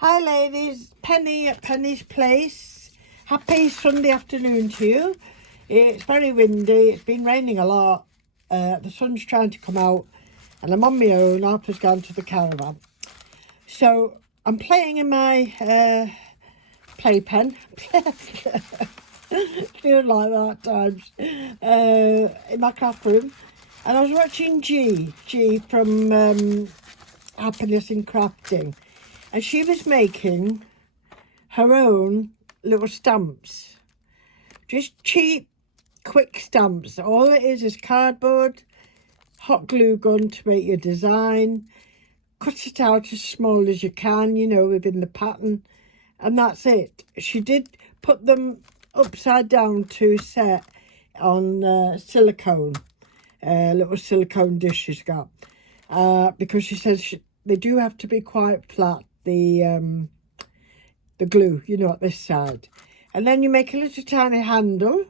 Hi ladies, Penny at Penny's Place. Happy Sunday afternoon to you. It's very windy, it's been raining a lot. The sun's trying to come out and I'm on my own. Harper's gone to the caravan. So I'm playing in my playpen. Feel like that at times. In my craft room. And I was watching G from Happiness in Crafting. And she was making her own little stamps. Just cheap, quick stamps. All it is cardboard, hot glue gun to make your design. Cut it out as small as you can, you know, within the pattern. And that's it. She did put them upside down to set on silicone. Little silicone dish she's got. Because she says they do have to be quite flat. The glue, you know, at this side. And then you make a little tiny handle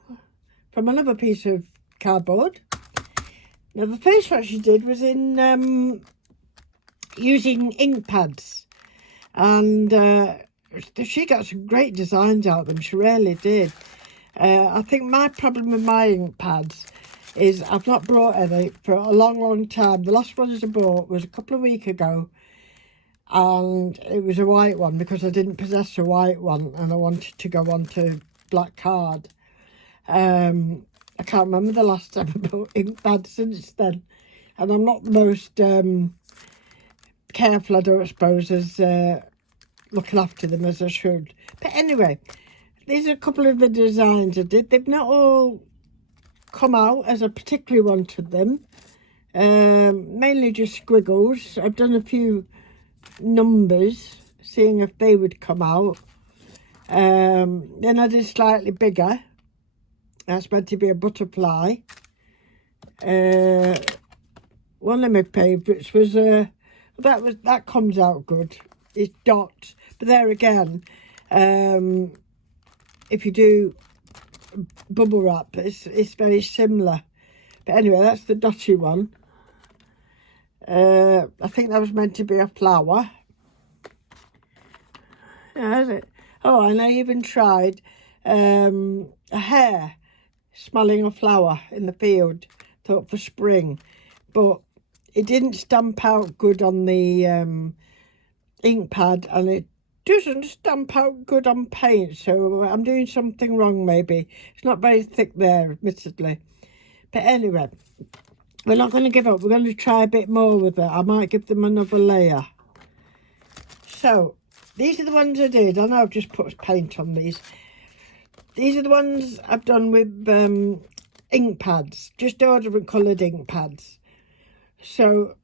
from another piece of cardboard. Now the first one she did was in using ink pads. And she got some great designs out of them, she really did. I think my problem with my ink pads is I've not brought any for a long time. The last ones I bought was a couple of weeks ago. And it was a white one because I didn't possess a white one and I wanted to go on to black card. I can't remember the last time I bought ink pads since then. And I'm not the most careful, I don't suppose, as looking after them as I should. But anyway, these are a couple of the designs I did. They've not all come out as I particularly wanted them. Mainly just squiggles. I've done a few numbers, seeing if they would come out. Then I did slightly bigger. That's meant to be a butterfly. One of my favourites was that comes out good. It's dots, but there again, if you do bubble wrap, it's very similar. But anyway, that's the dotty one. I think that was meant to be a flower. Yeah, is it? Oh, and I even tried a hare smelling a flower in the field. Thought for spring, but it didn't stamp out good on the ink pad, and it doesn't stamp out good on paint. So I'm doing something wrong maybe. It's not very thick there, admittedly. But anyway, we're not going to give up. We're going to try a bit more with it. I might give them another layer. So, these are the ones I did. I know I've just put paint on these. These are the ones I've done with ink pads. Just ordinary coloured ink pads. So,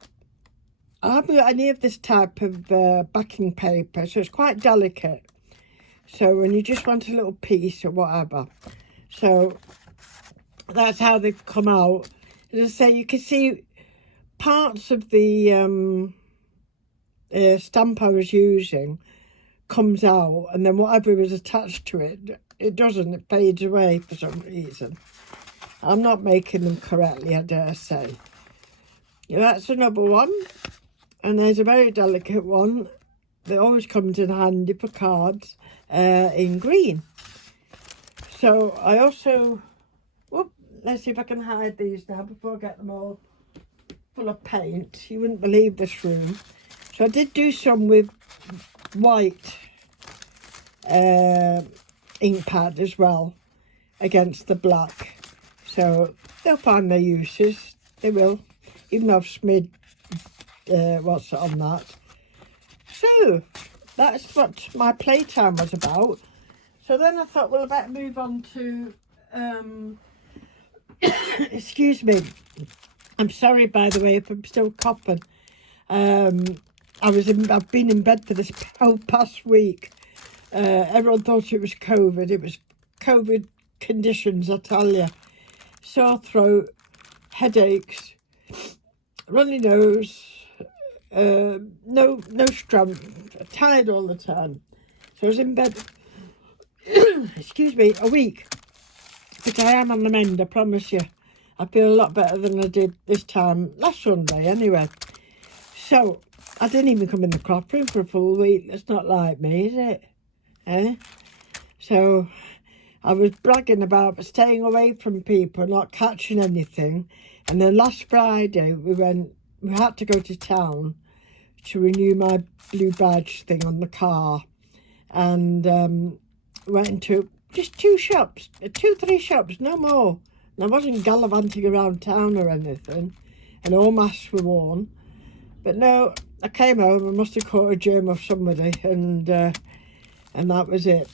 I haven't got any of this type of backing paper. So, it's quite delicate. So, when you just want a little piece or whatever. So, that's how they've come out. As I say, you can see parts of the stamp I was using comes out, and then whatever was attached to it, it doesn't. It fades away for some reason. I'm not making them correctly, I dare say. Yeah, that's another one. And there's a very delicate one that always comes in handy for cards in green. So I also... Let's see if I can hide these now before I get them all full of paint. You wouldn't believe this room. So I did do some with white ink pad as well against the black. So they'll find their uses. They will. Even though I've smeared what's on that. So that's what my playtime was about. So then I thought, well, I better move on to... excuse me, I'm sorry by the way if I'm still coughing. I've been in bed for this whole past week. Everyone thought it was COVID. It was COVID conditions, I tell you. Sore throat, headaches, runny nose, no strength, tired all the time. So I was in bed excuse me, a week. But I am on the mend, I promise you. I feel a lot better than I did this time last Sunday anyway. So I didn't even come in the crop room for a full week. That's not like me, is it? Eh? So I was bragging about staying away from people, not catching anything. And then last Friday we had to go to town to renew my blue badge thing on the car. And went into just 3 shops, no more. And I wasn't gallivanting around town or anything. And all masks were worn. But no, I came home, I must have caught a germ off somebody, and that was it.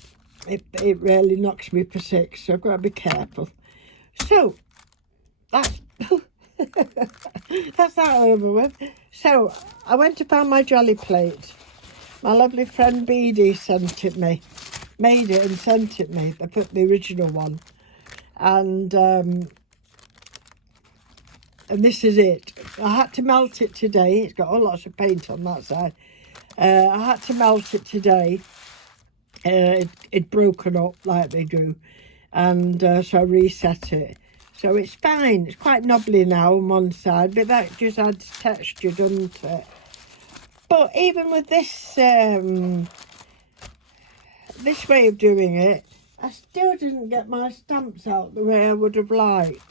It really knocks me for 6, so I've got to be careful. So, that's, that's that over with. So, I went to find my jolly plate. My lovely friend Beadie sent it me. Made it and sent it me. I put the original one. And this is it. I had to melt it today. It's got all lots of paint on that side. I had to melt it today. It'd broken up like they do, and so I reset it. So it's fine. It's quite knobbly now on one side, but that just adds texture, doesn't it? But even with this this way of doing it, I still didn't get my stamps out the way I would have liked.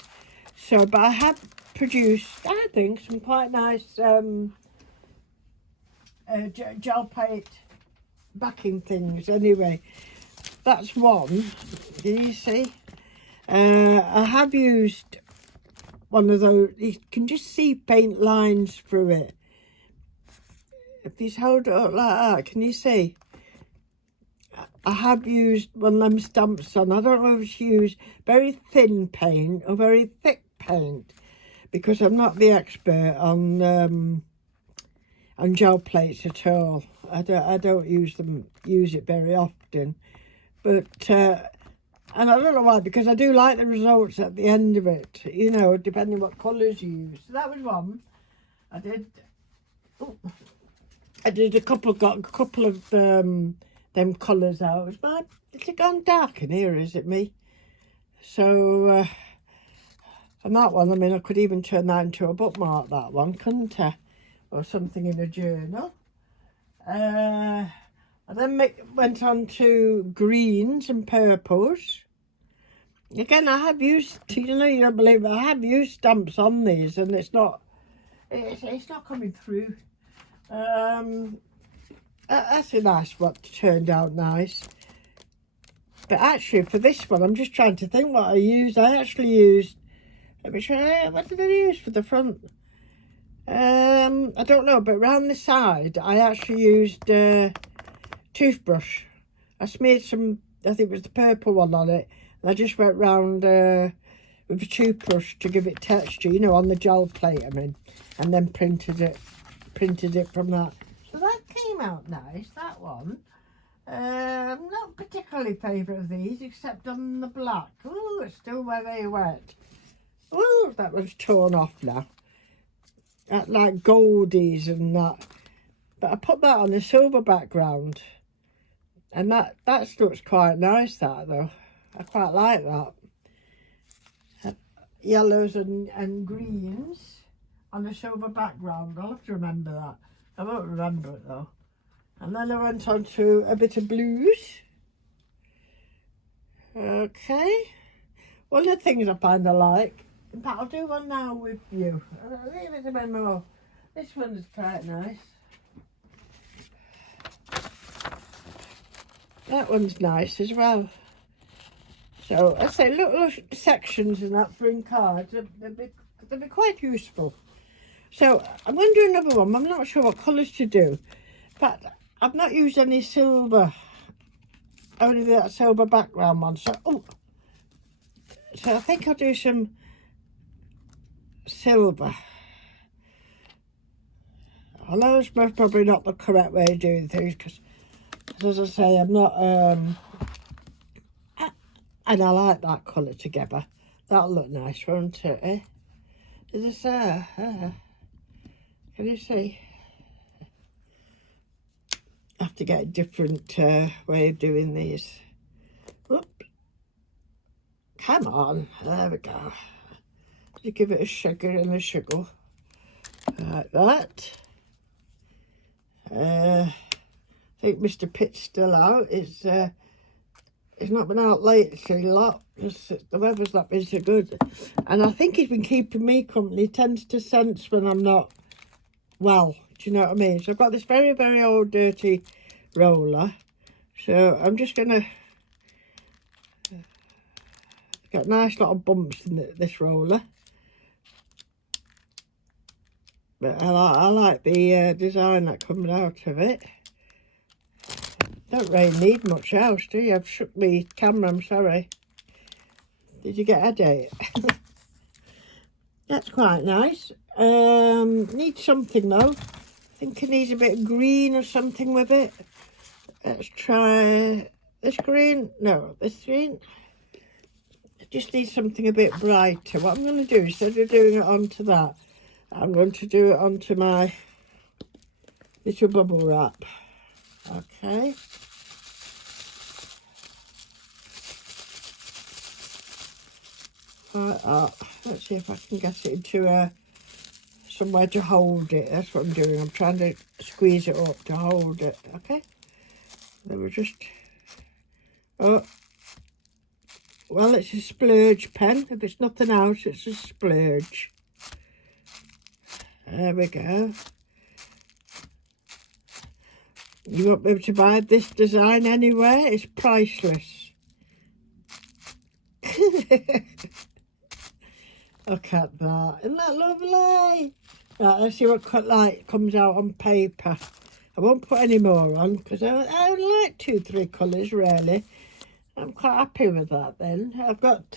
So, but I have produced, I think, some quite nice gel plate backing things. Anyway, that's one. Can you see? I have used one of those. You can just see paint lines through it. If you hold it up like that, can you see? I have used one of them stamps on. I don't know if it's used very thin paint or very thick paint, because I'm not the expert on gel plates at all. I don't use it very often, but and I don't know why, because I do like the results at the end of it, you know, depending what colours you use. So that was one. I did got a couple of them colours out. Is it gone dark in here, is it me? So and that one, I mean, I could even turn that into a bookmark, that one, couldn't I? Or something in a journal. I then went on to greens and purples. Again, I have used, you know, you don't believe it, I have used stamps on these, and it's not coming through. That's a nice one, turned out nice. But actually, for this one, I'm just trying to think what I used. I actually used, let me try, what did I use for the front? I don't know, but around the side, I actually used toothbrush. I smeared some, I think it was the purple one on it, and I just went round with a toothbrush to give it texture, you know, on the gel plate, I mean, and then printed it from that. So that came out nice, that one. I'm not particularly favourite of these, except on the black. Oh, it's still very wet. Oh, that one's torn off now. Like goldies and that. But I put that on a silver background. And that looks quite nice, that, though. I quite like that. Yellows and greens on a silver background. I'll have to remember that. I won't remember it, though. And then I went on to a bit of blues. Okay. One of the things I find I like. In fact, I'll do one now with you. I'll leave it a bit more. This one's quite nice. That one's nice as well. So, I say little sections and that for in cards, they'll be quite useful. So, I'm going to do another one. I'm not sure what colours to do. But I've not used any silver. Only that silver background one. So I think I'll do some silver. Although it's probably not the correct way of doing things, because, as I say, I'm not, and I like that colour together. That'll look nice, won't it, eh? Is this there? Can you see? I have to get a different way of doing these. Whoops. Come on, there we go. You give it a sugar and a sugar, like that. I think Mr. Pitt's still out. It's not been out lately a lot. The weather's not been so good. And I think he's been keeping me company. He tends to sense when I'm not well. Do you know what I mean? So I've got this very, very old dirty roller. So I'm just going to get nice lot of bumps in this roller. But I like the design that comes out of it. Don't really need much else, do you? I've shook my camera, I'm sorry. Did you get a headache? That's quite nice. Needs something though. I think it needs a bit of green or something with it. Let's try this green. No, this green. It just needs something a bit brighter. What I'm going to do, instead of doing it onto that, I'm going to do it onto my little bubble wrap. Okay. Like that. Let's see if I can get it into somewhere to hold it. That's what I'm doing. I'm trying to squeeze it up to hold it. Okay. Then we're just... Oh. Well, it's a splurge pen. If it's nothing else, it's a splurge. There we go. You won't be able to buy this design anywhere. It's priceless. Look at that. Isn't that lovely? Right, let's see what comes out on paper. I won't put any more on because I only like 2-3 colours really. I'm quite happy with that then. I've got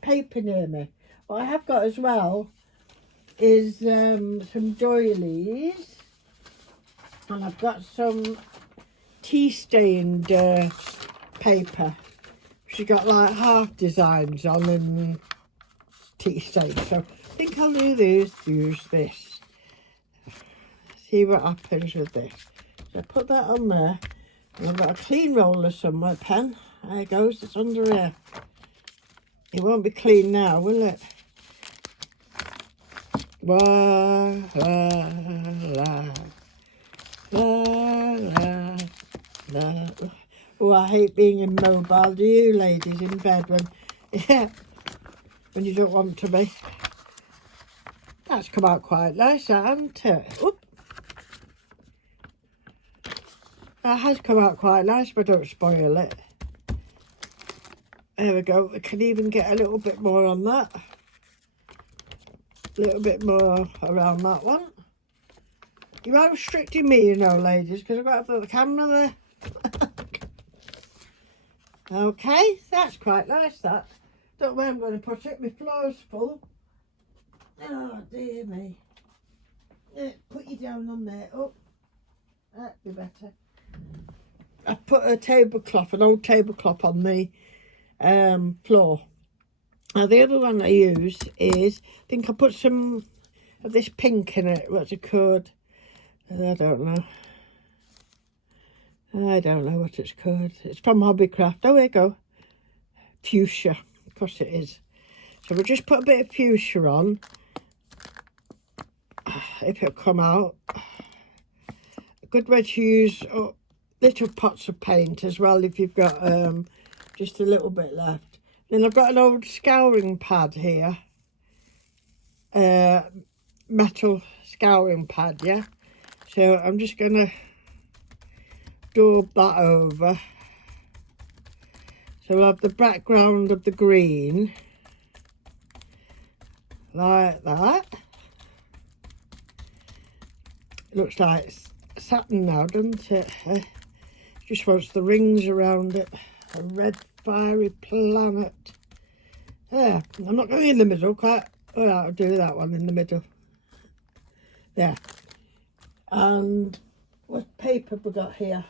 paper near me. What I have got as well is some doilies. And I've got some tea-stained paper. She's got like half designs on and tea-stained. So I think I'll use this. See what happens with this. So put that on there. And I've got a clean roller somewhere, pen. There it goes, it's under here. It won't be clean now, will it? La, la, la. La, la, la. Oh, I hate being immobile. Do you, ladies, in bed when you don't want to be? That's come out quite nice, hasn't it? Oop. That has come out quite nice, but don't spoil it. There we go. We can even get a little bit more on that. A little bit more around that one. You are restricting me, you know, ladies, because I've got to put the camera there. Okay, that's quite nice, that. Don't know where I'm going to put it. My floor's full. Oh, dear me. Put you down on there. Oh, that'd be better. I put a tablecloth, an old tablecloth on the floor. Now, the other one I use is, I think I put some of this pink in it. What's it called? I don't know. I don't know what it's called. It's from Hobbycraft. Oh, there you go. Fuchsia. Of course it is. So we'll just put a bit of fuchsia on. If it'll come out. A good way to use little pots of paint as well if you've got just a little bit left. Then I've got an old scouring pad here. Metal scouring pad, yeah. So I'm just going to daub that over. So we'll have the background of the green. Like that. It looks like satin now, doesn't it? Just wants the rings around it. A red fiery planet. There. I'm not going in the middle quite. Oh, I'll do that one in the middle. There. And what paper have we got here?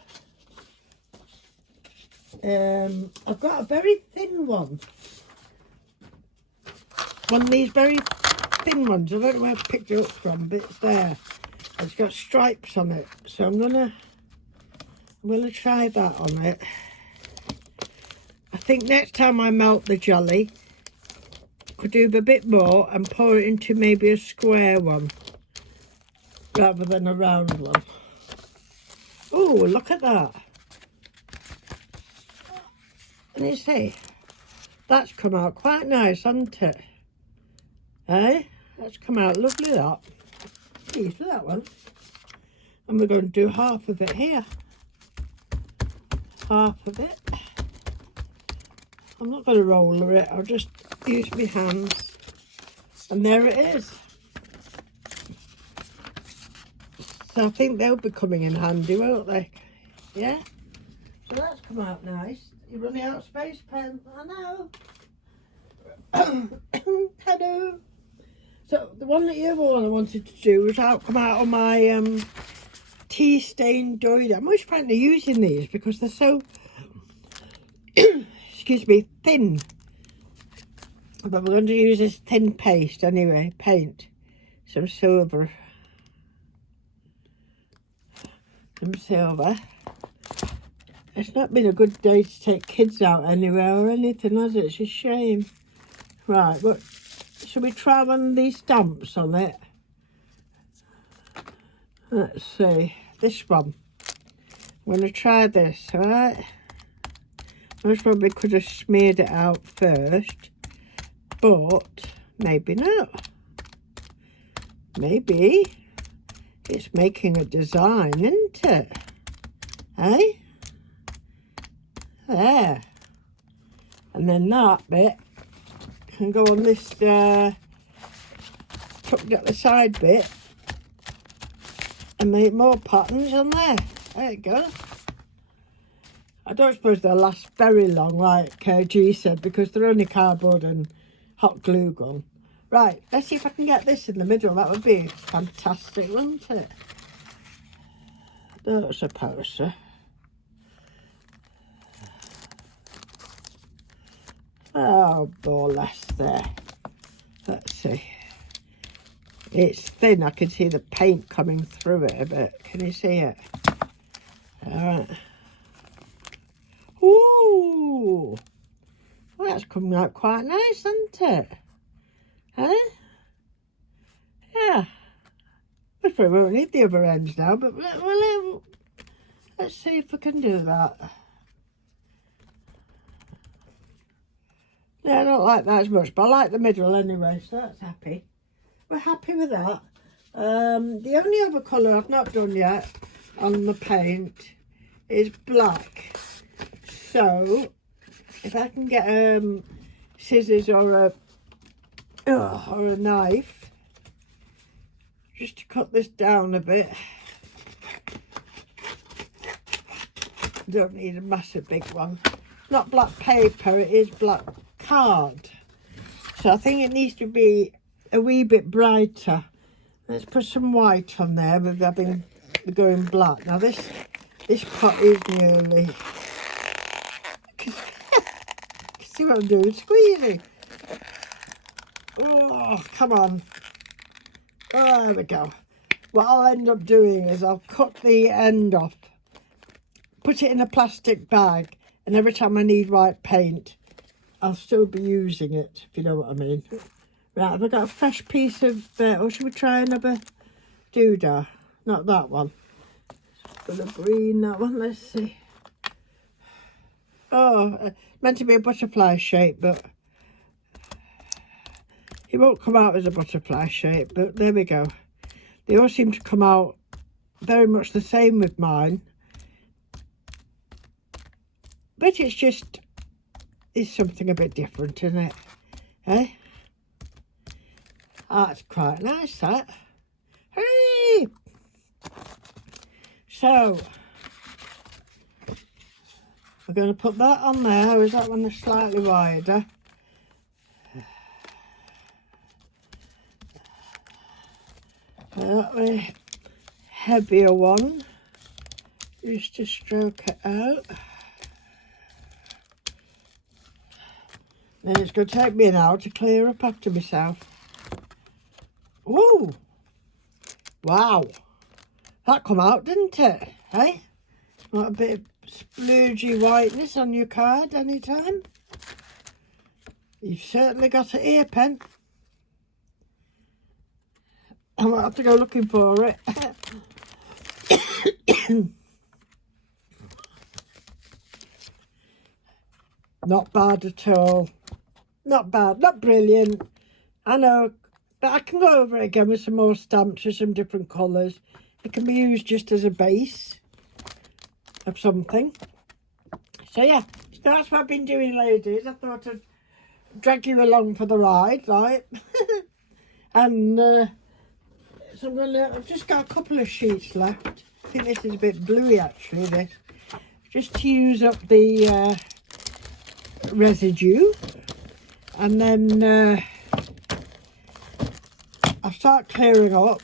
I've got a very thin one. One of these very thin ones. I don't know where I picked it up from, but it's there. It's got stripes on it. So I'm gonna try that on it. I think next time I melt the jelly, I could do a bit more and pour it into maybe a square one rather than a round one. Oh, look at that. And you see, that's come out quite nice, hasn't it? Eh? That's come out lovely, that. Pleased with that one. And we're going to do half of it here. Half of it. I'm not going to roller it, I'll just use my hands. And there it is. So I think they'll be coming in handy, won't they? Yeah? So that's come out nice. You're running out of space, pen. I know. Hello. So the one that you one I wanted to do was come out on my tea stained doily. I'm always trying to using these because they're so excuse me, thin. But we're going to use this thin paste anyway, paint. Some silver. It's not been a good day to take kids out anywhere or anything, has it? It's a shame. Right, but shall we try one of these stamps on it? Let's see, this one. I'm going to try this, alright? Most probably could have smeared it out first, but maybe not. Maybe it's making a design, isn't it? Eh? There. And then that bit can go on this tucked at the side bit and make more patterns on there. There you go. I don't suppose they'll last very long, like G said, because they're only cardboard and hot glue gun. Right, let's see if I can get this in the middle. That would be fantastic, wouldn't it? Don't suppose so. Oh, more or less there. Let's see. It's thin. I can see the paint coming through it a bit. Can you see it? All right. Ooh. Well, that's coming out quite nice, isn't it? Huh? Yeah. We probably won't need the other ends now, but let's see if we can do that. Yeah, I don't like that as much, but I like the middle anyway, so that's happy. We're happy with that. The only other colour I've not done yet on the paint is black. So, if I can get scissors or a knife, just to cut this down a bit. Don't need a massive big one. Not black paper, it is black card. So I think it needs to be a wee bit brighter. Let's put some white on there with having going black. Now this pot is nearly see what I'm doing, squeezing. Oh, come on. Oh, there we go. What I'll end up doing is I'll cut the end off, put it in a plastic bag, and every time I need white paint, I'll still be using it, if you know what I mean. Right, have I got a fresh piece of, or should we try another doodah? Not that one. But the green, that one, let's see. Oh, meant to be a butterfly shape, but it won't come out as a butterfly shape, but there we go. They all seem to come out very much the same with mine. But it's something a bit different, isn't it? Eh? That's quite nice, that. Hey! So, we're going to put that on there. Is that one that's slightly wider? That way, heavier one. Just to stroke it out. Then it's going to take me an hour to clear up after myself. Ooh! Wow! That come out, didn't it? Hey? Want a bit of sploogey whiteness on your card anytime? You've certainly got it here, pen. I might have to go looking for it. Not bad at all. Not bad, not brilliant. I know, but I can go over it again with some more stamps with some different colours. It can be used just as a base of something. So yeah, so that's what I've been doing, ladies. I thought I'd drag you along for the ride, right? And so I've just got a couple of sheets left. I think this is a bit bluey actually, this. Just to use up the residue. And then I'll start clearing up.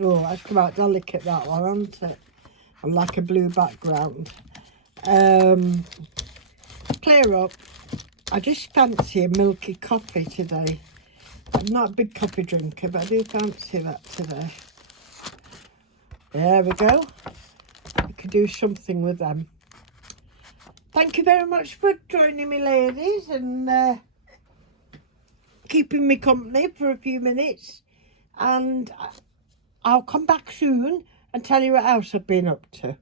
Oh, that's come out delicate, that one, hasn't it? I like a blue background. Clear up. I just fancy a milky coffee today. I'm not a big coffee drinker, but I do fancy that today. There we go. We could do something with them. Thank you very much for joining me, ladies, and keeping me company for a few minutes. And I'll come back soon and tell you what else I've been up to.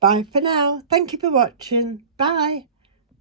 Bye for now. Thank you for watching. Bye.